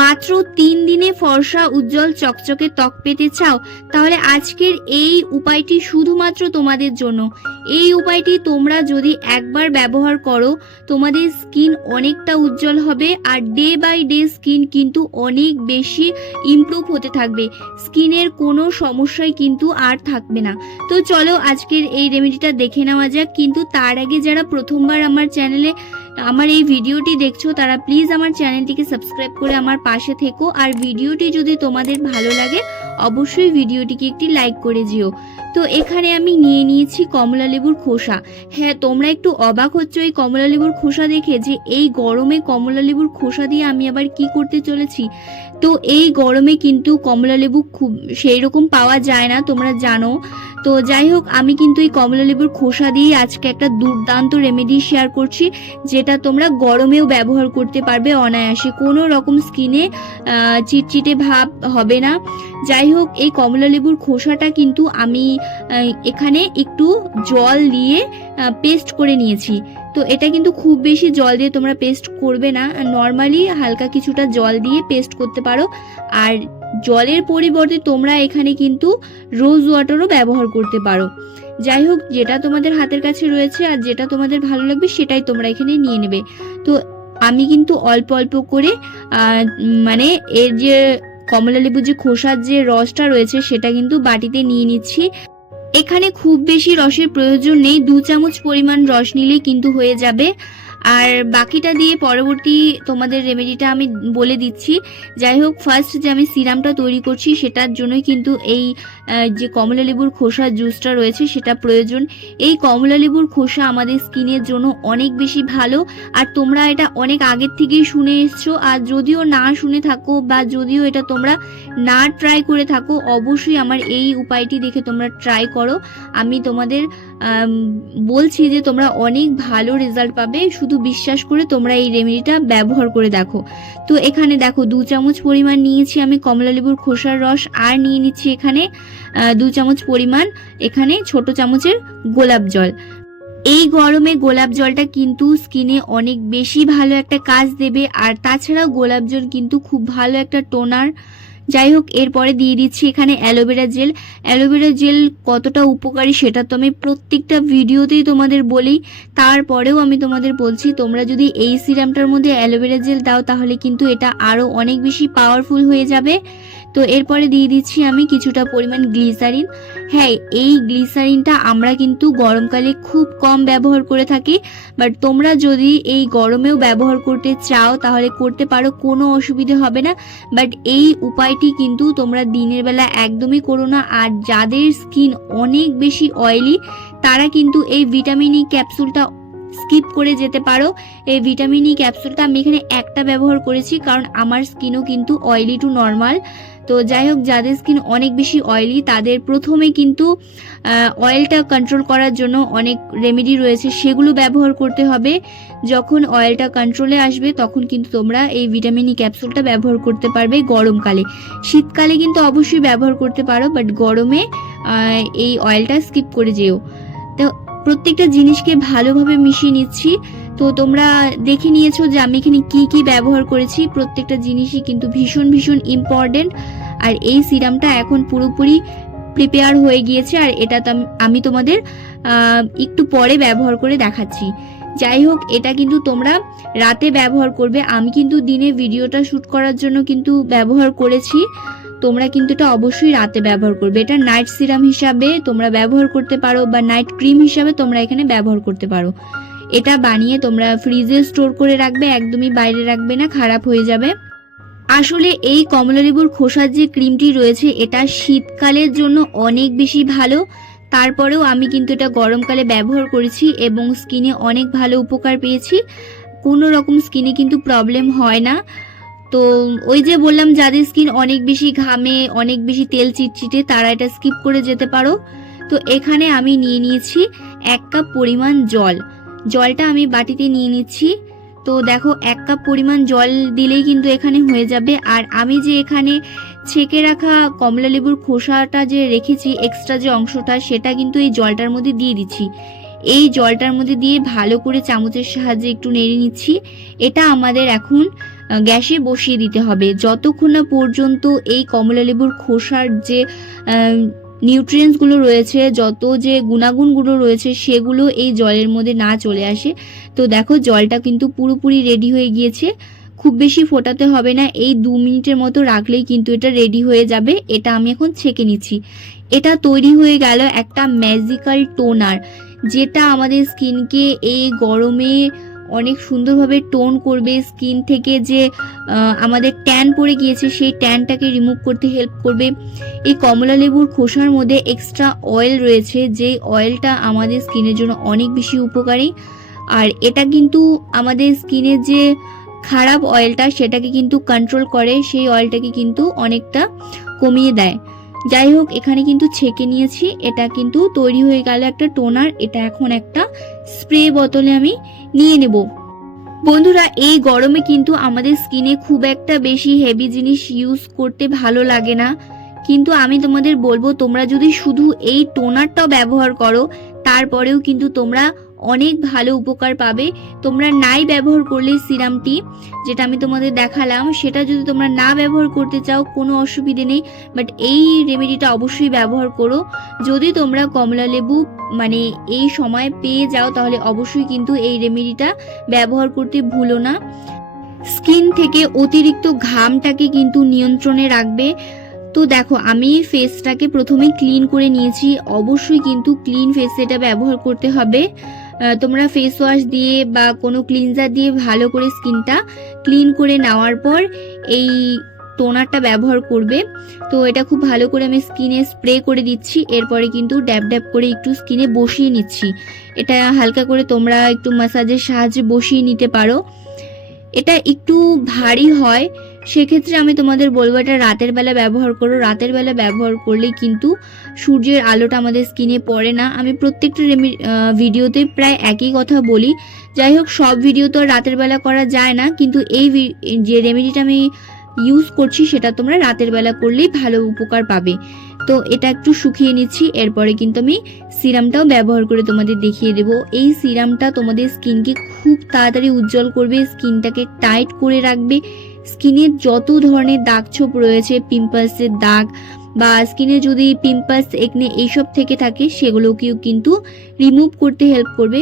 মাত্র 3 দিনে ফর্সা উজ্জ্বল চকচকে ত্বক পেতে চাও? তাহলে আজকের এই উপায়টি শুধুমাত্র তোমাদের জন্য। এই উপায়টি তোমরা যদি একবার ব্যবহার করো, তোমাদের স্কিন অনেকটা উজ্জ্বল হবে আর ডে বাই ডে স্কিন কিন্তু অনেক বেশি ইমপ্রুভ হতে থাকবে। স্কিনের কোনো সমস্যাই কিন্তু আর থাকবে না। তো চলো আজকের এই রেমেডিটা দেখে নেওয়া যাক। কিন্তু তার আগে যারা প্রথমবার আমার চ্যানেলে আমার এই ভিডিওটি দেখছো তারা প্লিজ আমার চ্যানেলটিকে সাবস্ক্রাইব করে আমার পাশে থেকো। আর ভিডিওটি যদি তোমাদের ভালো লাগে অবশ্যই ভিডিওটিকে একটি লাইক করে যেও। তো এখানে আমি নিয়ে নিয়েছি কমলা লেবুর খোসা। হ্যাঁ, তোমরা একটু অবাক হচ্ছ এই কমলা লেবুর খোসা দেখে, যে এই গরমে কমলা লেবুর খোসা দিয়ে আমি আবার কি করতে চলেছি। তো এই গরমে কিন্তু কমলা লেবু খুব সেই রকম পাওয়া যায় না, তোমরা জানো। তো যাই হোক, আমি কিন্তু এই কমলা লেবুর খোসা দিয়ে আজকে একটা দুর্দান্ত রেমেডি শেয়ার করছি, যেটা তোমরা গরমেও ব্যবহার করতে পারবে অনায়াসে। কোনো রকম স্কিনে চিটচিটে ভাব হবে না। যাই হোক, এই কমলা লেবুর খোসাটা কিন্তু আমি এখানে একটু জল দিয়ে পেস্ট করে নিয়েছি। তো এটা কিন্তু খুব বেশি জল দিয়ে তোমরা পেস্ট করবে না, নর্মালি হালকা কিছুটা জল দিয়ে পেস্ট করতে পারো। আর জলের পরিবর্তে তোমরা এখানে কিন্তু রোজ ওয়াটারও ব্যবহার করতে পারো। যাই হোক, যেটা তোমাদের হাতের কাছে রয়েছে আর যেটা তোমাদের ভালো লাগবে সেটাই তোমরা এখানে নিয়ে নেবে। তো আমি কিন্তু অল্প অল্প করে মানে এর যে কমলা লেবুর যে খোসার যে রসটা রয়েছে সেটা কিন্তু বাটিতে নিয়ে নিচ্ছি। এখানে খুব বেশি রসের প্রয়োজন নেই, 2 চামচ পরিমাণ রস নিলেই কিন্তু হয়ে যাবে। আর বাকিটা দিয়ে পরবর্তী তোমাদের রেমেডিটা আমি বলে দিচ্ছি। যাই হোক, ফার্স্ট যে আমি সিরামটা তৈরি করছি সেটার জন্যই কিন্তু এই যে কমলা লেবুর খোসার জুসটা রয়েছে সেটা প্রয়োজন। এই কমলা লেবুর খোসা আমাদের স্কিনের জন্য অনেক বেশি ভালো। আর তোমরা এটা অনেক আগের থেকেই শুনে এসছো। আর যদিও না শুনে থাকো বা যদিও এটা তোমরা না ট্রাই করে থাকো, অবশ্যই আমার এই উপায়টি দেখে তোমরা ট্রাই করো। আমি তোমাদের বলছি যে তোমরা অনেক ভালো রেজাল্ট পাবে। শুধু বিশ্বাস করে তোমরা এই রেমেডিটা ব্যবহার করে দেখো। তো এখানে দেখো 2 চামচ পরিমাণ নিয়েছি আমি কমলা লেবুর খোসার রস, আর নিয়ে নিচ্ছি এখানে 2 চামচ পরিমাণ এখানে ছোট চামচের গোলাপ জল। এই গরমে গোলাপ জলটা কিন্তু স্কিনে অনেক বেশি ভালো একটা কাজ দেবে। আর তাছাড়াও গোলাপ জল কিন্তু খুব ভালো একটা টোনার। যাই হোক, এরপরে দিয়ে দিচ্ছি এখানে অ্যালোভেরা জেল। অ্যালোভেরা জেল কতটা উপকারী সেটা তো আমি প্রত্যেকটা ভিডিওতেই তোমাদের বলি, তারপরেও আমি তোমাদের বলছি, তোমরা যদি এই সিরামটার মধ্যে অ্যালোভেরা জেল দাও তাহলে কিন্তু এটা আরও অনেক বেশি পাওয়ারফুল হয়ে যাবে। তো এরপরে দিয়ে দিচ্ছি আমি কিছুটা পরিমাণ গ্লিসারিন। হ্যাঁ, এই গ্লিসারিনটা আমরা কিন্তু গরমকালে খুব কম ব্যবহার করে থাকি, বাট তোমরা যদি এই গরমেও ব্যবহার করতে চাও তাহলে করতে পারো, কোনো অসুবিধে হবে না। বাট এই উপায়টি কিন্তু তোমরা দিনের বেলা একদমই করো না। আর যাদের স্কিন অনেক বেশি অয়েলি তারা কিন্তু এই ভিটামিন ই ক্যাপসুলটা স্কিপ করে যেতে পারো। এই ভিটামিন ই ক্যাপসুলটা আমি এখানে একটা ব্যবহার করেছি, কারণ আমার স্কিনও কিন্তু অয়েলি টু নর্মাল। তো যাই হোক, যাদের স্কিন অনেক বেশি অয়েলি তাদের প্রথমে কিন্তু অয়েলটা কন্ট্রোল করার জন্য অনেক রেমেডি রয়েছে, সেগুলো ব্যবহার করতে হবে। যখন অয়েলটা কন্ট্রোলে আসবে তখন কিন্তু তোমরা এই ভিটামিন ই ক্যাপসুলটা ব্যবহার করতে পারবে গরমকালে। শীতকালে কিন্তু অবশ্যই ব্যবহার করতে পারো, বাট গরমে এই অয়েলটা স্কিপ করে যেও। তো প্রত্যেকটা জিনিসকে ভালোভাবে মিশিয়ে নিচ্ছি। তো তোমরা দেখে নিয়েছো যে আমি এখানে কি কি ব্যবহার করেছি। প্রত্যেকটা জিনিসই কিন্তু ভীষণ ভীষণ ইম্পর্টেন্ট। আর এই সিরামটা এখন পুরোপুরি প্রিপেয়ার হয়ে গিয়েছে, আর এটা তো আমি তোমাদের একটু পরে ব্যবহার করে দেখাচ্ছি। যাই হোক, এটা কিন্তু তোমরা রাতে ব্যবহার করবে। আমি কিন্তু দিনে ভিডিওটা শ্যুট করার জন্য কিন্তু ব্যবহার করেছি, তোমরা কিন্তু এটা অবশ্যই রাতে ব্যবহার করবে। এটা নাইট সিরাম হিসাবে তোমরা ব্যবহার করতে পারো বা নাইট ক্রিম হিসাবে তোমরা এখানে ব্যবহার করতে পারো। এটা বানিয়ে তোমরা ফ্রিজে স্টোর করে রাখবে, একদমই বাইরে রাখবে না, খারাপ হয়ে যাবে। আসলে এই কমলা লেবুর খোসার যে ক্রিমটি রয়েছে এটা শীতকালের জন্য অনেক বেশি ভালো। তারপরেও আমি কিন্তু এটা গরমকালে ব্যবহার করেছি এবং স্কিনে অনেক ভালো উপকার পেয়েছি। কোনো রকম স্কিনে কিন্তু প্রবলেম হয় না। তো ওই যে বললাম, যাদের স্কিন অনেক বেশি ঘামে, অনেক বেশি তেল চিটচিটে, তারা এটা স্কিপ করে যেতে পারো। তো এখানে আমি নিয়ে নিয়েছি 1 কাপ পরিমাণ জল। জলটা আমি বাটিতে নিয়ে নিচ্ছি। তো দেখো, 1 কাপ পরিমাণ জল দিলেই কিন্তু এখানে হয়ে যাবে। আর আমি যে এখানে ছেঁকে রাখা কমলা লেবুর খোসাটা যে রেখেছি, এক্সট্রা যে অংশটা, সেটা কিন্তু এই জলটার মধ্যে দিয়ে দিচ্ছি। এই জলটার মধ্যে দিয়ে ভালো করে চামচের সাহায্যে একটু নেড়ে নিচ্ছি। এটা আমাদের এখন গ্যাসে বসিয়ে দিতে হবে। যতক্ষণ না পর্যন্ত এই কমলালেবুর খোসার যে নিউট্রিয়েন্টসগুলো রয়েছে, যত যে গুণাগুণগুলো রয়েছে সেগুলো এই জলের মধ্যে না চলে আসে। তো দেখো জলটা কিন্তু পুরোপুরি রেডি হয়ে গিয়েছে, খুব বেশি ফোটাতে হবে না, এই 2 মিনিটের মতো রাখলেই কিন্তু এটা রেডি হয়ে যাবে। এটা আমি এখন ছেঁকে নিচ্ছি। এটা তৈরি হয়ে গেল একটা ম্যাজিক্যাল টোনার, যেটা আমাদের স্কিনকে এই গরমে অনেক সুন্দরভাবে টোন করবে। স্কিন থেকে যে আমাদের ট্যান পড়ে গিয়েছে সেই ট্যানটাকে রিমুভ করতে হেল্প করবে। এই কমলা লেবুর খোসার মধ্যে এক্সট্রা অয়েল রয়েছে, যে অয়েলটা আমাদের স্কিনের জন্য অনেক বেশি উপকারী। আর এটা কিন্তু আমাদের স্কিনের যে খারাপ অয়েলটা সেটাকে কিন্তু কন্ট্রোল করে, সেই অয়েলটাকে কিন্তু অনেকটা কমিয়ে দেয়। যাই হোক, এখানে কিন্তু ছেঁকে নিয়েছি। এটা কিন্তু তৈরি হয়ে গেল একটা টোনার। এটা এখন একটা স্প্রে বোতলে আমি নিয়ে নেব। বন্ধুরা, এই গরমে কিন্তু আমাদের স্কিনে খুব একটা বেশি হেভি জিনিস ইউজ করতে ভালো লাগে না, কিন্তু আমি তোমাদের বলবো তোমরা যদি শুধু এই টোনারটাও ব্যবহার করো তারপরেও কিন্তু তোমরা অনেক ভালো উপকার পাবে। তোমরা নাই ব্যবহার করলে সিরামটি, যেটা আমি তোমাদের দেখালাম, সেটা যদি তোমরা না ব্যবহার করতে চাও কোনো অসুবিধে নেই, বাট এই রেমেডিটা অবশ্যই ব্যবহার করো। যদি তোমরা কমলা লেবু মানে এই সময় পেয়ে যাও তাহলে অবশ্যই কিন্তু এই রেমেডিটা ব্যবহার করতে ভুলো না। স্কিন থেকে অতিরিক্ত ঘামটাকে কিন্তু নিয়ন্ত্রণে রাখবে। তো দেখো, আমি ফেসটাকে প্রথমে ক্লিন করে নিয়েছি। অবশ্যই কিন্তু ক্লিন ফেস এটা ব্যবহার করতে হবে। তোমরা ফেস ওয়াশ দিয়ে বা কোনো ক্লিনজার দিয়ে ভালো করে স্কিনটা ক্লিন করে নেওয়ার পর এই টোনারটা ব্যবহার করবে। তো এটা খুব ভালো করে আমি স্কিনে স্প্রে করে দিচ্ছি। এরপরে কিন্তু ড্যাব ড্যাব করে একটু স্কিনে বসিয়ে নিচ্ছি। এটা হালকা করে তোমরা একটু ম্যাসাজের সাহায্যে বসিয়ে নিতে পারো। এটা একটু ভারী হয়, সেক্ষেত্রে আমি তোমাদের বলবো এটা রাতের বেলা ব্যবহার করো। রাতের বেলা ব্যবহার করলে কিন্তু সূর্যের আলোটা আমাদের স্কিনে পড়ে না। আমি প্রত্যেকটা ভিডিওতে প্রায় একই কথা বলি। যাই হোক, সব ভিডিও তো রাতের বেলা করা যায় না, কিন্তু এই যে রেমেডিটা আমি ইউজ করছি সেটা তোমরা রাতের বেলা করলেই ভালো উপকার পাবে। তো এটা একটু শুকিয়ে নিচ্ছি। এরপরে কিন্তু আমি সিরামটাও ব্যবহার করে তোমাদের দেখিয়ে দেব। এই সিরামটা তোমাদের স্কিনকে খুব তাড়াতাড়ি উজ্জ্বল করবে, স্কিনটাকে টাইট করে রাখবে। স্কিনের যত ধরনের দাগ ছোপ রয়েছে, পিম্পলসের দাগ বা স্কিনে যদি পিম্পলস একনে এইসব থেকে থাকে সেগুলোকেও কিন্তু রিমুভ করতে হেল্প করবে।